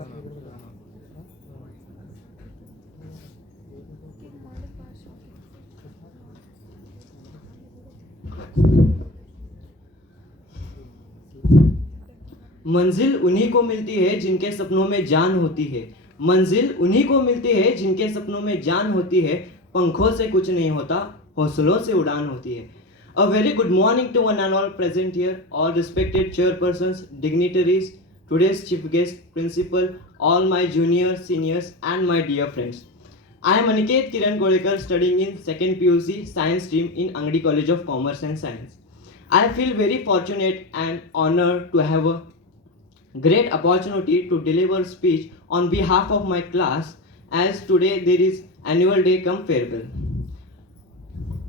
मंजिल उन्हीं को मिलती है जिनके सपनों में जान होती है। मंजिल उन्हीं को मिलती है जिनके सपनों में जान होती है। पंखों से कुछ नहीं होता, हौसलों से उड़ान होती है। A very good morning to one and all present here, all respected chairpersons, dignitaries, today's chief guest, principal, all my juniors, seniors, and my dear friends. I am Aniket Kiran Golekar, studying in 2nd PUC Science stream in Angadi College of Commerce and Science. I feel very fortunate and honored to have a great opportunity to deliver speech on behalf of my class, as today there is annual day come farewell.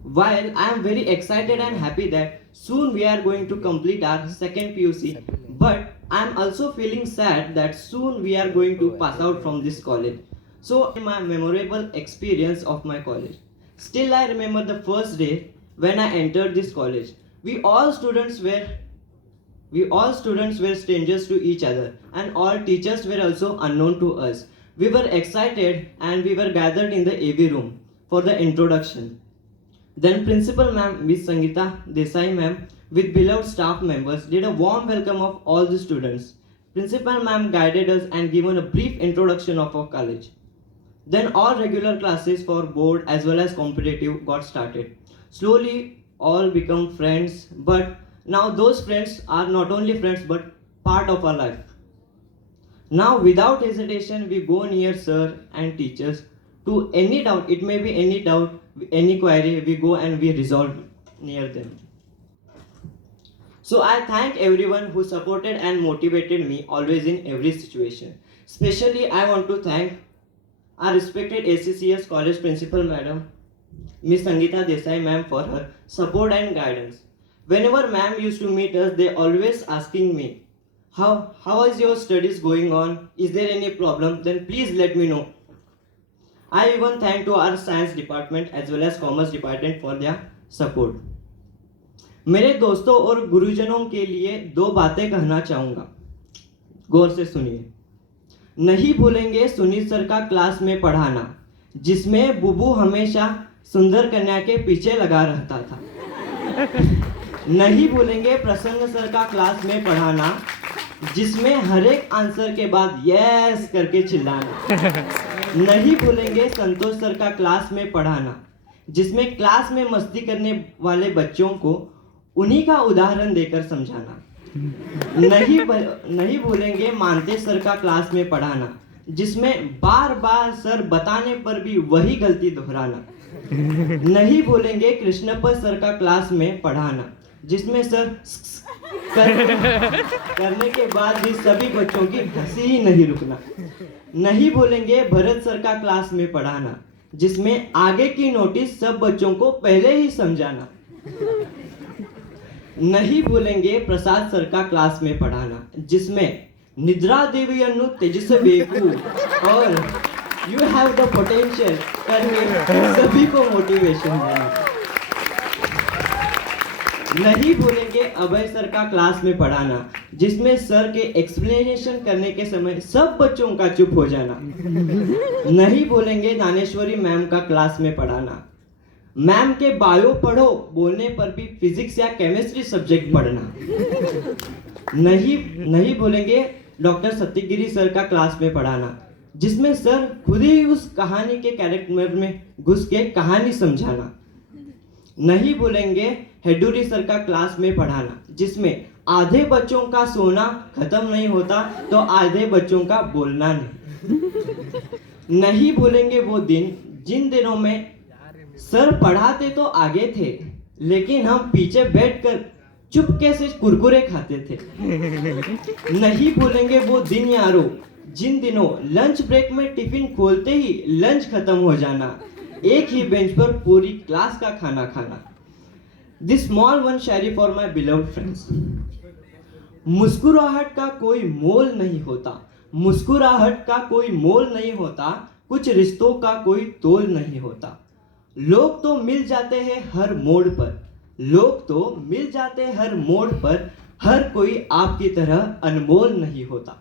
While I am very excited and happy that soon we are going to complete our 2nd PUC, but I am also feeling sad that soon we are going to pass out from this college. So my memorable experience of my college. Still I remember the first day when I entered this college. We all students were strangers to each other, and all teachers were also unknown to us. We were excited and we were gathered in the AV room for the introduction. Then Principal Ma'am, Miss Sangeeta Desai Ma'am, with beloved staff members, did a warm welcome of all the students. Principal Ma'am guided us and given a brief introduction of our college. Then all regular classes for board as well as competitive got started. Slowly all become friends, but now those friends are not only friends but part of our life. Now without hesitation we go near sir and teachers to any doubt, it may be any doubt, any query, we go and we resolve near them. So I thank everyone who supported and motivated me always in every situation. Especially I want to thank our respected ACCS College Principal Madam, Miss Sangeeta Desai Ma'am, for her support and guidance. Whenever ma'am used to meet us, they always asking me, how is your studies going on? Is there any problem? Then please let me know. I even thank to our science department as well as commerce department for their support. मेरे दोस्तों और गुरुजनों के लिए दो बातें कहना चाहूँगा, गौर से सुनिए। नहीं भूलेंगे सुनील सर का क्लास में पढ़ाना, जिसमें बुबू हमेशा सुंदर कन्या के पीछे लगा रहता था। नहीं भूलेंगे प्रसन्न सर का क्लास में पढ़ाना, जिसमें हर एक आंसर के बाद यस करके चिल्लाना। नहीं भूलेंगे संतोष सर का क्लास में पढ़ाना, जिसमें क्लास में मस्ती करने वाले बच्चों को उन्हीं का उदाहरण देकर समझाना। नहीं भूलेंगे मानते सर का क्लास में पढ़ाना, जिसमें बार बार सर बताने पर भी वही गलती दोहराना। नहीं भूलेंगे कृष्णप्पा सर का क्लास में पढ़ाना, जिसमें सर करने के बाद भी सभी बच्चों की हंसी ही नहीं रुकना। नहीं भूलेंगे भरत सर का क्लास में पढ़ाना, जिसमें आगे की नोटिस सब बच्चों को पहले ही समझाना। नहीं भूलेंगे प्रसाद सर का क्लास में पढ़ाना, जिसमें निद्रा देवी अन्नु तेजस्वी और यू हैव द पोटेंशियल करके सभी को मोटिवेशन देना। नहीं भूलेंगे अभय सर का क्लास में पढ़ाना, जिसमें सर के एक्सप्लेनेशन करने के समय सब बच्चों का चुप हो जाना। नहीं भूलेंगे दानेश्वरी मैम का क्लास में पढ़ाना, मैम के बायो पढ़ो बोलने पर भी फिजिक्स या केमिस्ट्री सब्जेक्ट पढ़ना। नहीं भूलेंगे डॉक्टर सत्यगिरी सर का क्लास में पढ़ाना, जिसमें सर खुद ही उस कहानी के कैरेक्टर में घुस के कहानी समझाना। नहीं भूलेंगे हेडूरी सर का क्लास में पढ़ाना, जिसमें आधे बच्चों का सोना खत्म नहीं होता तो आधे बच्चों का बोलना नहीं। नहीं भूलेंगे वो दिन जिन दिनों में सर पढ़ाते तो आगे थे, लेकिन हम पीछे बैठकर चुपके से कुरकुरे खाते थे। नहीं भूलेंगे वो दिन यारो, जिन दिनों लंच ब्रेक में टिफिन खोलते ही लंच खत्म हो जाना, एक ही बेंच पर पूरी क्लास का खाना खाना। This small one Shayari for my beloved friends. मुस्कुराहट का कोई मोल नहीं होता, मुस्कुराहट का कोई मोल नहीं होता, कुछ रिश्तों का कोई तोल नहीं होता। लोग तो मिल जाते हैं हर मोड़ पर, लोग तो मिल जाते हैं हर मोड़ पर, हर कोई आपकी तरह अनमोल नहीं होता।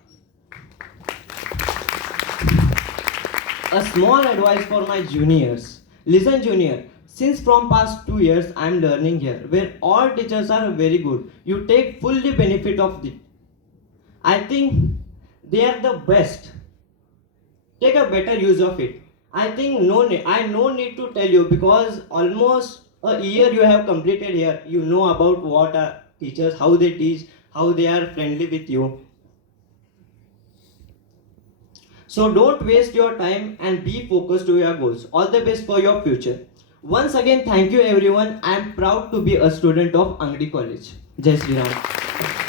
A small advice for my juniors. Listen, junior. Since from past 2 years I am learning here, where all teachers are very good. You take fully benefit of it. I think they are the best. Take a better use of it. I think no need to tell you because almost a year you have completed here. You know about what are teachers, how they teach, how they are friendly with you. So don't waste your time and be focused to your goals. All the best for your future. Once again, thank you everyone. I am proud to be a student of Angdi College. Jai Sri Ram.